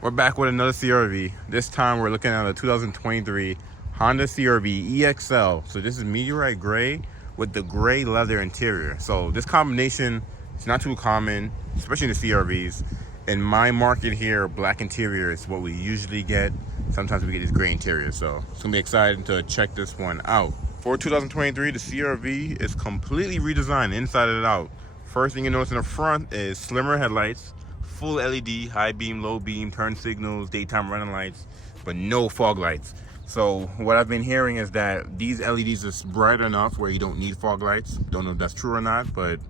We're back with another CRV. This time we're looking at a 2023 Honda CRV EXL. So this is Meteorite gray with the gray leather interior. So this combination is not too common, especially in the CRVs. In my market here, black interior is what we usually get. Sometimes we get this gray interior. So it's gonna be exciting to check this one out. For 2023, the CRV is completely redesigned inside and out. First thing you notice in the front is slimmer headlights, full LED, high beam, low beam, turn signals, daytime running lights, but no fog lights. So what I've been hearing is that these LEDs is bright enough where you don't need fog lights. Don't know if that's true or not, but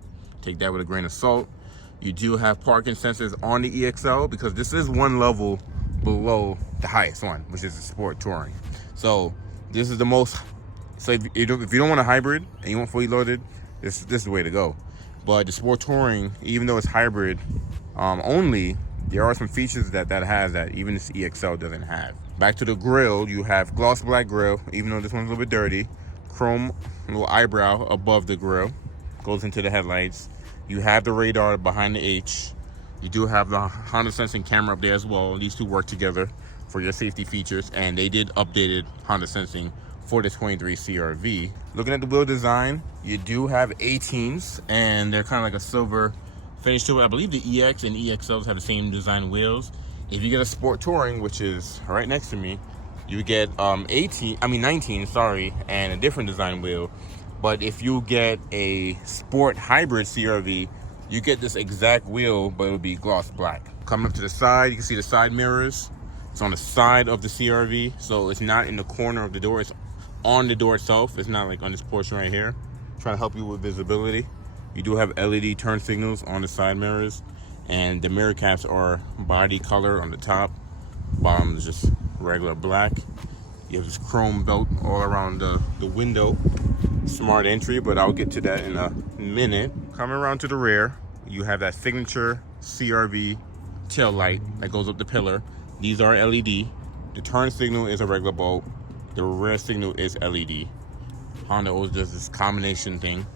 take that with a grain of salt. You do have parking sensors on the EXL because this is one level below the highest one, which is the Sport Touring. So this is the most, so if you don't want a hybrid and you want fully loaded, this is the way to go. But the Sport Touring, even though it's hybrid only, there are some features that has that even this EXL doesn't have. Back to the grille, you have gloss black grille, even though this one's a little bit dirty. Chrome little eyebrow above the grille, goes into the headlights. You have the radar behind the H. You do have the Honda sensing camera up there as well. These two work together for your safety features, and they did updated Honda sensing for the 23 CRV. Looking at the wheel design, you do have 18s, and they're kind of like a silver finish to it. I believe the EX and EXLs have the same design wheels. If you get a Sport Touring, which is right next to me, you get 19, sorry, and a different design wheel. But if you get a Sport Hybrid CRV, you get this exact wheel, but it'll be gloss black. Coming up to the side, you can see the side mirrors. It's on the side of the CRV, so it's not in the corner of the door. It's on the door itself. It's not like on this portion right here. Trying to help you with visibility. You do have LED turn signals on the side mirrors, and the mirror caps are body color on the top. Bottom is just regular black. You have this chrome belt all around the window. Smart entry, but I'll get to that in a minute. Coming around to the rear, you have that signature CRV tail light that goes up the pillar. These are LED. The turn signal is a regular bulb. The rear signal is LED. Honda always does this combination thing.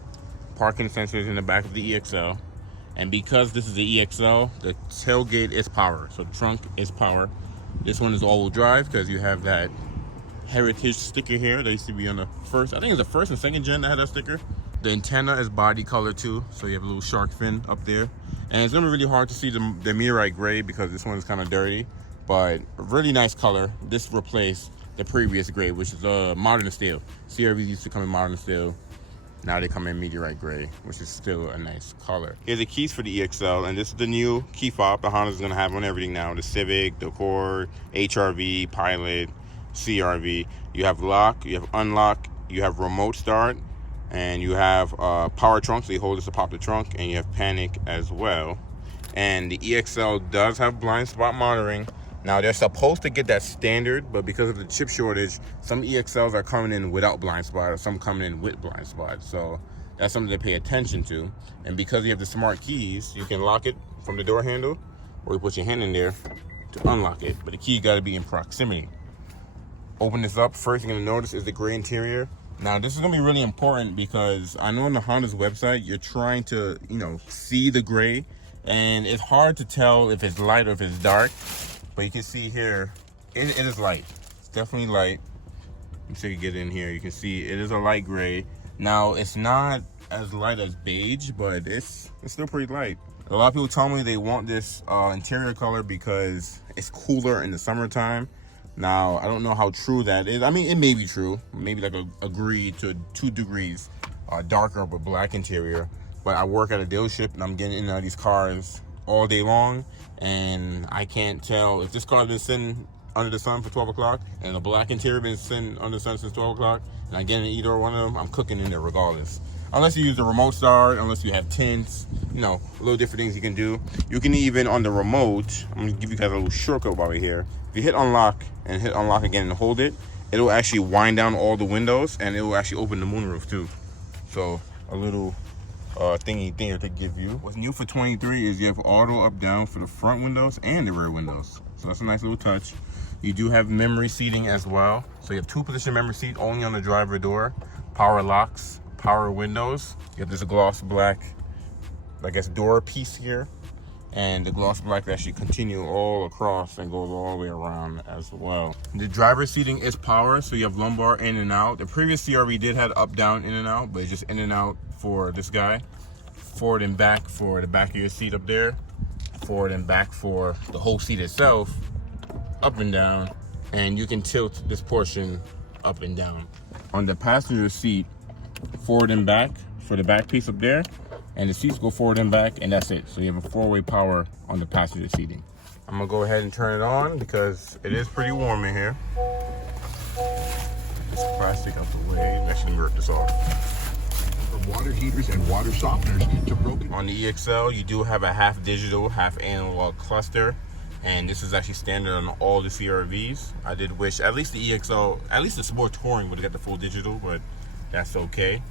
Parking sensors in the back of the EXL. And because this is the EXL, the tailgate is power. So the trunk is power. This one is all-wheel drive because you have that heritage sticker here that used to be on the first, I think it's the first and second gen that had that sticker. The antenna is body color too, so you have a little shark fin up there. And it's gonna be really hard to see the Meteorite gray because this one is kind of dirty, but a really nice color. This replaced the previous gray, which is modern steel. CRVs used to come in modern steel. Now they come in Meteorite gray, which is still a nice color. Here's the keys for the EXL, and this is the new key fob the Honda's gonna have on everything now. The Civic, the Accord, HRV, Pilot, CRV. You have lock, you have unlock, you have remote start, and you have power trunk, so you hold this to pop the trunk, and you have panic as well. And the EXL does have blind spot monitoring. Now they're supposed to get that standard, but because of the chip shortage, some EXLs are coming in without blind spot, or some coming in with blind spot. So that's something to pay attention to. And because you have the smart keys, you can lock it from the door handle, or you put your hand in there to unlock it. But the key got to be in proximity. Open this up. First thing you're gonna notice is the gray interior. Now this is gonna be really important because I know on the Honda's website you're trying to, see the gray, and it's hard to tell if it's light or if it's dark. But you can see here, it is light. It's definitely light. Let me see if you get in here. You can see it is a light gray. Now it's not as light as beige, but it's still pretty light. A lot of people tell me they want this interior color because it's cooler in the summertime. Now, I don't know how true that is. I mean, it may be true. Maybe like a degree to 2 degrees darker with black interior. But I work at a dealership and I'm getting in these cars all day long. And I can't tell if this car's been sitting under the sun for 12 o'clock and the black interior been sitting under the sun since 12 o'clock. And I get in either one of them, I'm cooking in there regardless. Unless you use the remote start, unless you have tints, little different things you can do. You can even, on the remote, I'm gonna give you guys a little shortcut while we're here. If you hit unlock and hit unlock again and hold it, it'll actually wind down all the windows and it will actually open the moonroof too. So a little thingy to give you. What's new for 23 is you have auto up down for the front windows and the rear windows. So that's a nice little touch. You do have memory seating as well. So you have 2-position memory seat only on the driver door. Power locks, power windows. You have this gloss black, I guess, door piece here. And the gloss black actually continue all across and goes all the way around as well. The driver's seating is power, so you have lumbar in and out. The previous CRV did have up, down, in and out, but it's just in and out for this guy. Forward and back for the back of your seat up there. Forward and back for the whole seat itself, up and down. And you can tilt this portion up and down. On the passenger seat, forward and back for the back piece up there. And the seats go forward and back, and that's it. So you have a 4-way power on the passenger seating. I'm gonna go ahead and turn it on because it is pretty warm in here. This plastic out the way. Actually, rip this off. From water heaters and water softeners to broken. On the EXL, you do have a half digital, half analog cluster. And this is actually standard on all the CRVs. I did wish at least the EXL, at least the Sport Touring would have got the full digital, but that's okay.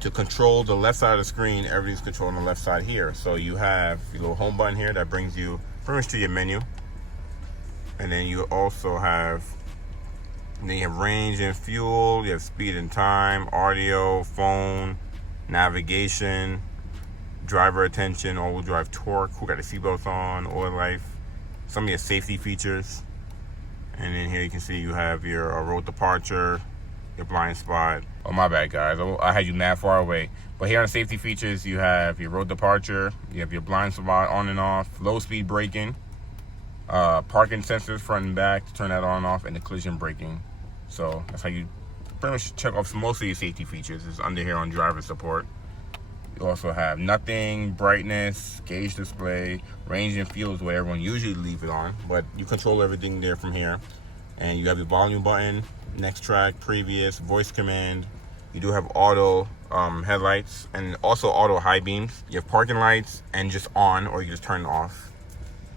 To control the left side of the screen, everything's controlled on the left side here. So you have your little home button here that brings you pretty much to your menu. And then you also have, range and fuel, you have speed and time, audio, phone, navigation, driver attention, all-wheel drive torque, who got the seatbelts on, oil life, some of your safety features. And then here you can see you have your road departure, your blind spot. Oh, my bad, guys. I had you mad far away. But here on the safety features, you have your road departure, you have your blind spot on and off, low speed braking, parking sensors front and back to turn that on and off, and the collision braking. So that's how you pretty much check off most of your safety features. It's under here on driver support. You also have nothing, brightness, gauge display, range and fuel is what everyone usually leave it on, but you control everything there from here. And you have your volume button, next track, previous, voice command. You do have auto headlights and also auto high beams. You have parking lights and just on, or you just turn it off.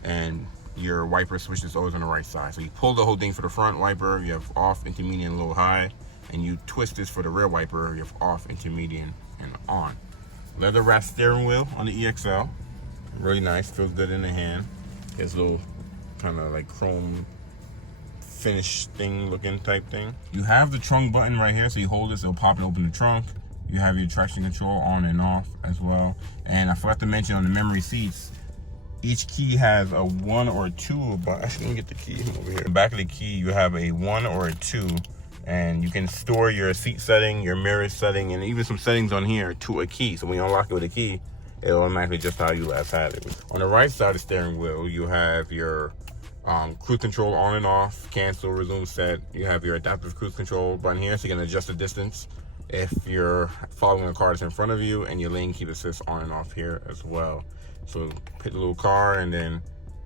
And your wiper switch is always on the right side. So you pull the whole thing for the front wiper, you have off, intermediate, low, high. And you twist this for the rear wiper, you have off, intermediate, and on. Leather wrapped steering wheel on the EXL. Really nice, feels good in the hand. It's a little kind of like chrome finish thing looking type thing. You have the trunk button right here, so you hold this, it'll pop and open the trunk. You have your traction control on and off as well. And I forgot to mention on the memory seats, each key has a 1 or a 2, but actually let me get the key over here. In the back of the key, you have a 1 or a 2, and you can store your seat setting, your mirror setting, and even some settings on here to a key. So when you unlock it with a key, it'll automatically just how you last had it. On the right side of the steering wheel, you have your cruise control on and off, cancel, resume, set. You have your adaptive cruise control button here, so you can adjust the distance if you're following a car that's in front of you, and your lane keep assist on and off here as well. So hit the little car, and then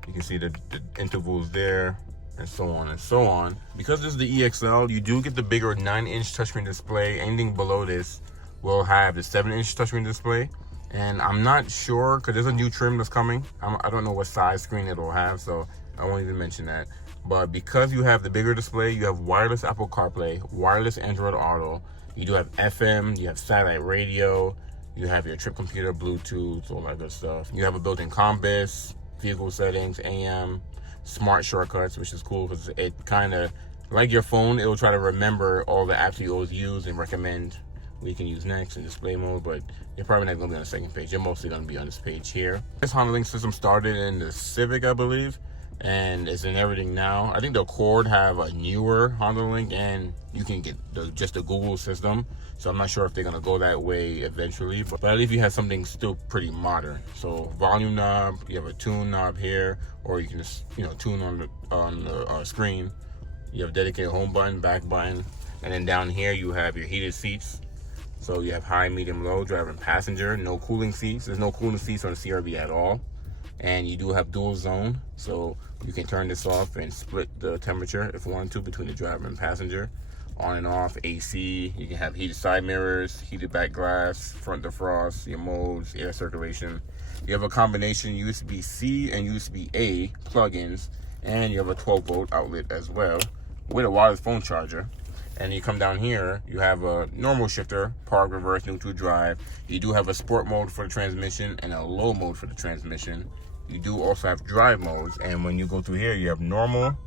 you can see the intervals there, and so on and so on. Because this is the EXL, you do get the bigger 9-inch touchscreen display. Anything below this will have the 7-inch touchscreen display. And I'm not sure, because there's a new trim that's coming. I don't know what size screen it'll have, so I won't even mention that. But because you have the bigger display, you have wireless Apple CarPlay, wireless Android Auto. You do have FM, you have satellite radio, you have your trip computer, Bluetooth, all that good stuff. You have a built-in compass, vehicle settings, AM, smart shortcuts, which is cool because it kind of, like your phone, it will try to remember all the apps you always use and recommend what you can use next in display mode, but you're probably not going to be on the second page. You're mostly going to be on this page here. This Honda Link system started in the Civic, I believe, and it's in everything now. I think the Accord have a newer Honda Link, and you can get just the Google system. So I'm not sure if they're gonna go that way eventually, but at least you have something still pretty modern. So volume knob, you have a tune knob here, or you can just tune on the screen. You have dedicated home button, back button, and then down here you have your heated seats. So you have high, medium, low, driver and passenger. No cooling seats. There's no cooling seats on the CRV at all. And you do have dual zone, so you can turn this off and split the temperature if you want to between the driver and passenger. On and off, AC, you can have heated side mirrors, heated back glass, front defrost, your modes, air circulation. You have a combination USB-C and USB-A plugins, and you have a 12-volt outlet as well with a wireless phone charger. And you come down here, you have a normal shifter, park, reverse, neutral, drive. You do have a sport mode for the transmission and a low mode for the transmission. You do also have drive modes, and when you go through here, you have normal,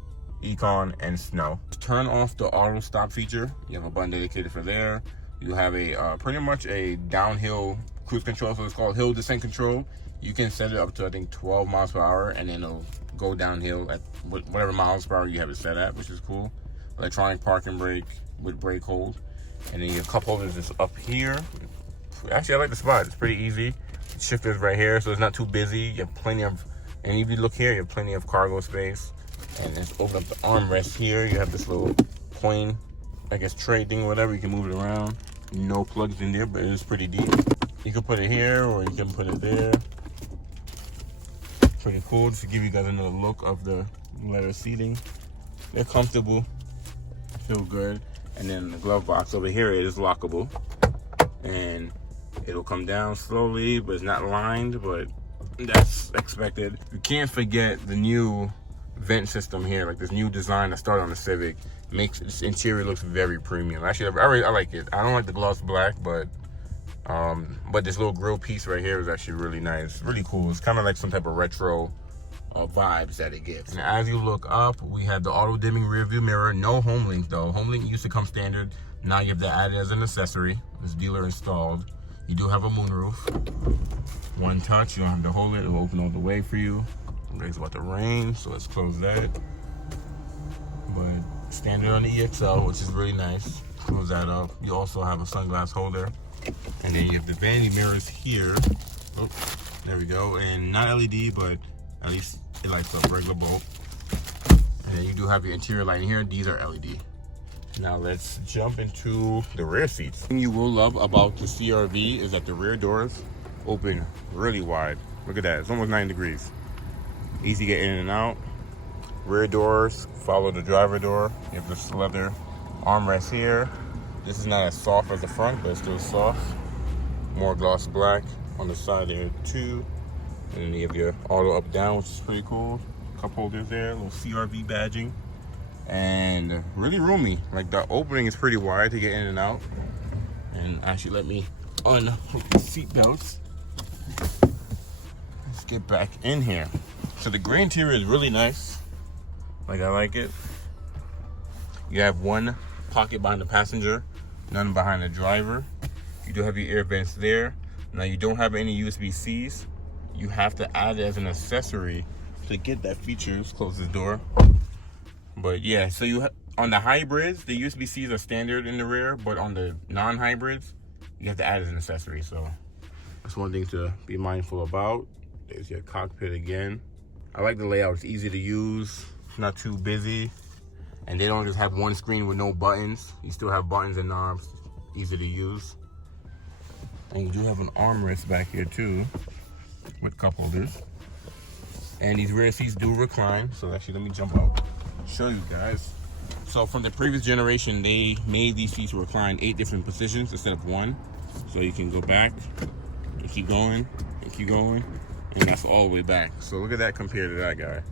econ, and snow. To turn off the auto stop feature, you have a button dedicated for there. You have a pretty much a downhill cruise control, so it's called hill descent control. You can set it up to, I think, 12 miles per hour, and then it'll go downhill at whatever miles per hour you have it set at, which is cool. Electronic parking brake with brake hold. And then your cup holders is up here. Actually, I like the spot. It's pretty easy. Shifters right here, so it's not too busy. You have plenty of, and if you look here, you have plenty of cargo space. And then open up the armrest here. You have this little coin, I guess, tray thing, whatever. You can move it around. No plugs in there, but it is pretty deep. You can put it here, or you can put it there. Pretty cool, just to give you guys another look of the leather seating. They're comfortable, feel good. And then the glove box over here, it is lockable. And it'll come down slowly, but it's not lined, but that's expected. You can't forget the new vent system here, like this new design that started on the Civic. Makes this interior looks very premium. Actually, I like it. I don't like the gloss black, but this little grill piece right here is actually really nice, really cool. It's kind of like some type of retro vibes that it gives. And as you look up, we have the auto dimming rear view mirror. No home link though. Home link used to come standard. Now you have to add it as an accessory. It's dealer installed. You do have a moonroof. One touch, you don't have to hold it. It'll open all the way for you. It's about to rain, so let's close that. But standard on the EXL, which is really nice. Close that up. You also have a sunglass holder. And then you have the vanity mirrors here. Oh, there we go. And not LED, but at least it lights up, regular bulb. And then you do have your interior lighting here. These are LED. Now let's jump into the rear seats. The thing you will love about the CR-V is that the rear doors open really wide. Look at that, it's almost 90 degrees. Easy to get in and out. Rear doors follow the driver door. You have this leather armrest here. This is not as soft as the front, but it's still soft. More gloss black on the side there too. And then you have your auto up down, which is pretty cool. Cup holders there, little CR-V badging. And really roomy. Like the opening is pretty wide to get in and out. And actually let me unhook the seat belts. Let's get back in here. So the gray interior is really nice. Like I like it. You have one pocket behind the passenger, none behind the driver. You do have your air vents there. Now you don't have any USB-Cs. You have to add it as an accessory to get that feature. Let's close this door. But yeah, so on the hybrids, the USB-Cs are standard in the rear, but on the non-hybrids, you have to add it as an accessory. So that's one thing to be mindful about. There's your cockpit again. I like the layout. It's easy to use. It's not too busy. And they don't just have one screen with no buttons. You still have buttons and knobs. Easy to use. And you do have an armrest back here too, with cup holders. And these rear seats do recline. So actually, let me jump out, show you guys. So from the previous generation, they made these seats recline 8 different positions instead of 1. So you can go back and keep going and keep going, and that's all the way back. So look at that compared to that guy.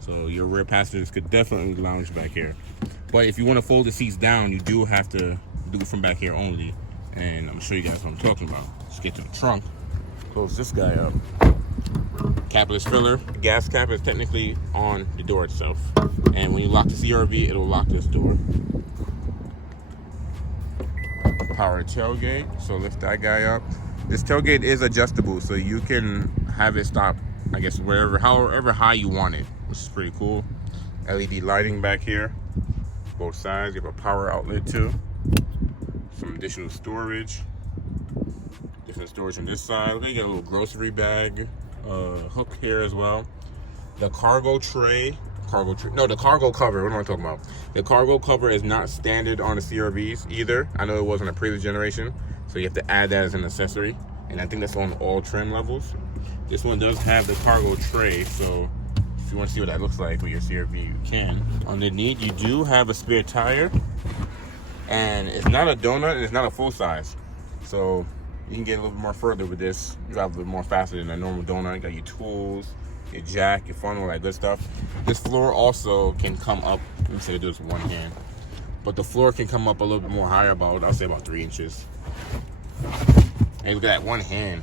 So your rear passengers could definitely lounge back here. But if you want to fold the seats down, you do have to do it from back here only. And I'm gonna show you guys what I'm talking about. Let's get to the trunk. Close this guy up. Capless filler. The gas cap is technically on the door itself. And when you lock the CR-V, it'll lock this door. Power tailgate. So lift that guy up. This tailgate is adjustable, so you can have it stop, I guess, however high you want it, which is pretty cool. LED lighting back here, both sides. You have a power outlet too. Some additional storage. Different storage on this side. They get a little grocery bag, hook here as well. The cargo tray. No, the cargo cover. What am I talking about? The cargo cover is not standard on the CR-Vs either. I know it was on the previous generation, so you have to add that as an accessory. And I think that's on all trim levels. This one does have the cargo tray, so if you want to see what that looks like with your CR-V, you can. Underneath, you do have a spare tire, and it's not a donut, and it's not a full size. So you can get a little bit more further with this. Drive a little more faster than a normal donut. You got your tools, your jack, your funnel, all that good stuff. This floor also can come up. Let me say I do this with one hand. But the floor can come up a little bit more higher, I'll say about 3 inches. And look at that, one hand.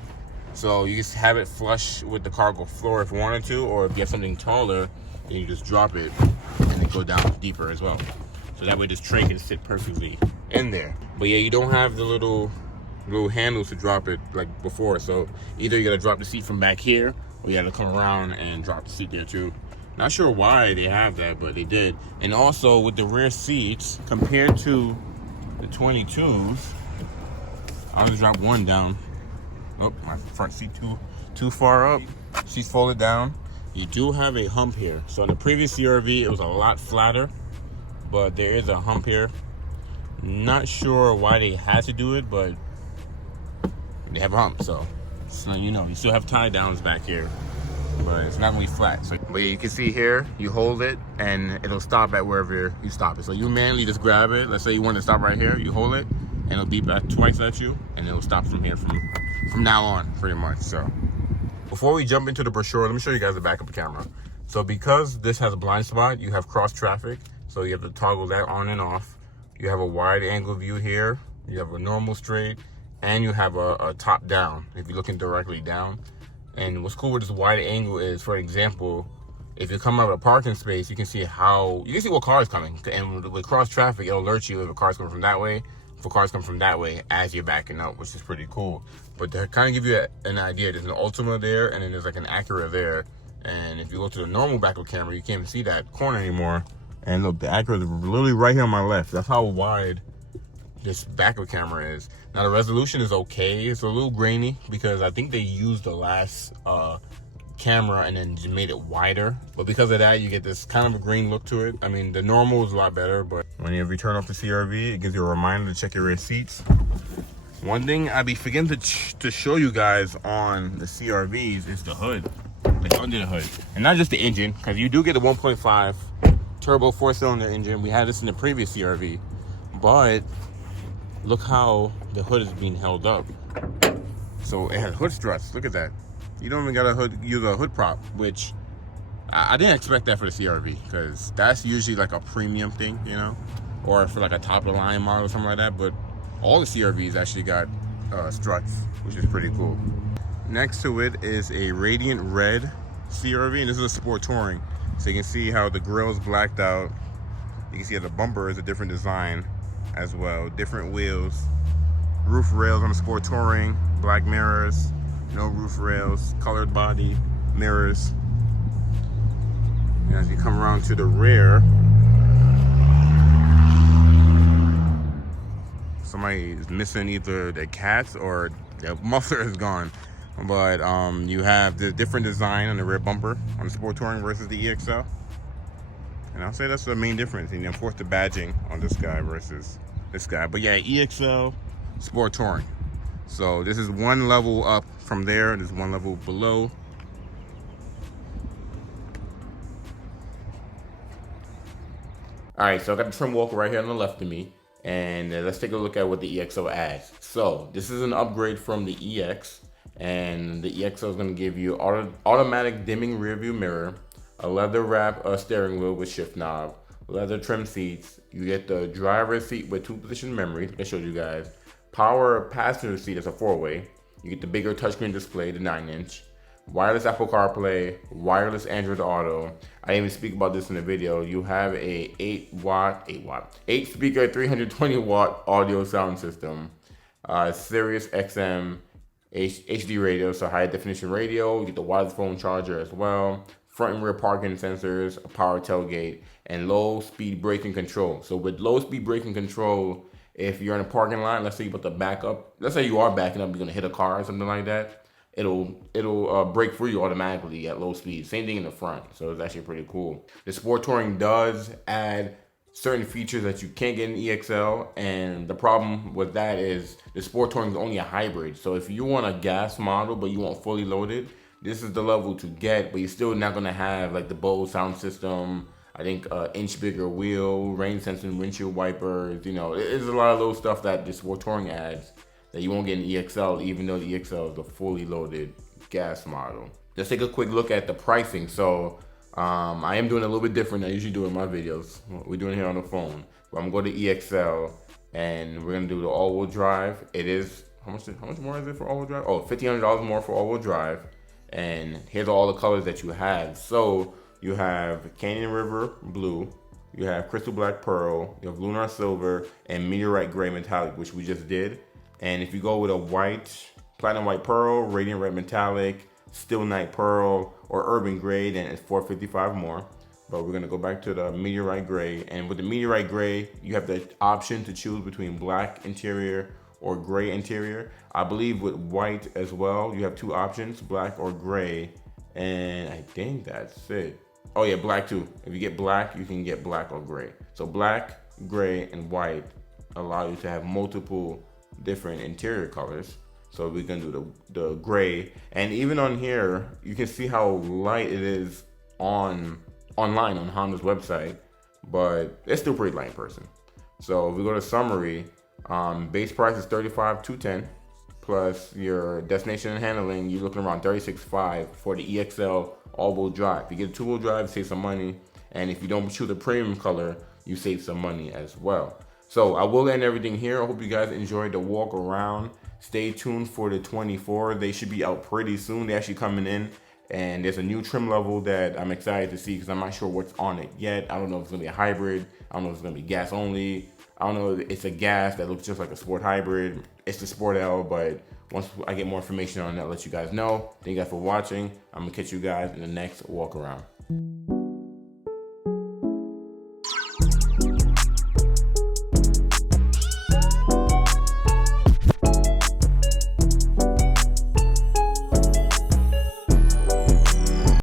So you just have it flush with the cargo floor if you wanted to, or if you have something taller, then you just drop it and then go down deeper as well. So that way this tray can sit perfectly in there. But yeah, you don't have the little little handles to drop it like before. So either you gotta drop the seat from back here, or you gotta come around and drop the seat there too. Not sure why they have that, but they did. And also with the rear seats, compared to the 22s, I'll just drop one down. Oh, my front seat too far up. Seats folded down. You do have a hump here. So in the previous CRV, it was a lot flatter, but there is a hump here. Not sure why they had to do it, but they have a hump. So you know, you still have tie downs back here, but it's not really flat. So, but yeah, you can see here, you hold it and it'll stop at wherever you stop it. So you manually just grab it. Let's say you want to stop right here, you hold it, and it'll beep back twice at you, and it'll stop from here from now on, pretty much. So before we jump into the brochure, let me show you guys the back of the camera. So because this has a blind spot, you have cross traffic, so you have to toggle that on and off. You have a wide angle view here, you have a normal straight, and you have a top down if you're looking directly down. And what's cool with this wide angle is, for example, if you come out of a parking space, you can see what car is coming. And with cross traffic, it'll alert you if a car's coming from that way, if a car's coming from that way as you're backing up, which is pretty cool. But to kind of give you an idea, there's an Ultima there, and then there's like an Acura there. And if you go to the normal backup camera, you can't even see that corner anymore. And look, the Acura is literally right here on my left. That's how wide this backup camera is. Now the resolution is okay. It's a little grainy because I think they used the last camera and then just made it wider. But because of that, you get this kind of a green look to it. I mean, the normal is a lot better, but whenever you turn off the CRV, it gives you a reminder to check your rear seats. One thing I be forgetting to show you guys on the CRVs is the hood, like under the hood. And not just the engine, because you do get a 1.5 turbo 4-cylinder engine. We had this in the previous CRV, but look how the hood is being held up. So it has hood struts. Look at that. You don't even gotta use a hood prop, which I didn't expect that for the CRV, because that's usually like a premium thing, you know, or for like a top of the line model or something like that. But all the CRVs actually got struts, which is pretty cool. Next to it is a radiant red CRV, and this is a Sport Touring. So you can see how the grill is blacked out. You can see how the bumper is a different design as well. Different wheels, roof rails on the Sport Touring, black mirrors, no roof rails, colored body, mirrors. And as you come around to the rear, somebody is missing either their cats or their muffler is gone. But you have the different design on the rear bumper on the Sport Touring versus the EXL. And I'll say that's the main difference. And of course the badging on this guy versus this guy. But yeah, EXL, Sport Touring. So this is one level up from there. There's one level below. All right, so I got the trim walker right here on the left of me. And let's take a look at what the EXO adds. So this is an upgrade from the EX. And the EXO is going to give you automatic dimming rear view mirror, a leather wrap steering wheel with shift knob, leather trim seats. You get the driver's seat with 2-position memory, like I showed you guys. Power passenger seat is a 4-way. You get the bigger touchscreen display, the 9-inch. Wireless Apple CarPlay, wireless Android Auto. I didn't even speak about this in the video. You have a 8 speaker, 320 watt audio sound system. Sirius XM HD radio, so high definition radio. You get the wireless phone charger as well. Front and rear parking sensors, a power tailgate, and low speed braking control. So with low speed braking control, if you're in a parking lot, let's say you're about to back up, let's say you are backing up, you're gonna hit a car or something like that, it'll brake for you automatically at low speed. Same thing in the front, so it's actually pretty cool. The Sport Touring does add certain features that you can't get in EXL, and the problem with that is the Sport Touring is only a hybrid. So if you want a gas model but you want fully loaded, this is the level to get, but you're still not gonna have like the Bose sound system, I think inch bigger wheel, rain sensing windshield wipers, you know, there's a lot of those stuff that the Sport Touring adds that you won't get in EXL, even though the EXL is a fully loaded gas model. Let's take a quick look at the pricing. So I am doing a little bit different than I usually do in my videos. We're doing it here on the phone. But I'm going to EXL and we're gonna do the all-wheel drive. It is, how much more is it for all-wheel drive? Oh, $1,500 more for all-wheel drive. And here's all the colors that you have. So you have Canyon River Blue, you have Crystal Black Pearl, you have Lunar Silver, and Meteorite Gray Metallic, which we just did. And if you go with a white, platinum white pearl, radiant red metallic, steel night pearl, or urban gray, then it's $455 more. But we're gonna go back to the meteorite gray. And with the meteorite gray, you have the option to choose between black interior or gray interior. I believe with white as well, you have two options, black or gray. And I think that's it. Oh yeah, black too. If you get black, you can get black or gray. So black, gray, and white allow you to have multiple different interior colors. So we're gonna do the gray. And even on here, you can see how light it is online on Honda's website, but it's still pretty light in person. So if we go to summary, base price is $35,210 plus your destination and handling, you're looking around $36,500 for the EXL all-wheel drive. If you get a two-wheel drive, save some money, and if you don't choose a premium color, you save some money as well. So I will end everything here. I hope you guys enjoyed the walk around. Stay tuned for the 24. They should be out pretty soon. They're actually coming in, and there's a new trim level that I'm excited to see because I'm not sure what's on it yet. I don't know if it's gonna be a hybrid. I don't know if it's gonna be gas only. I don't know if it's a gas that looks just like a sport hybrid. It's the Sport L, but once I get more information on that, I'll let you guys know. Thank you guys for watching. I'm gonna catch you guys in the next walk around.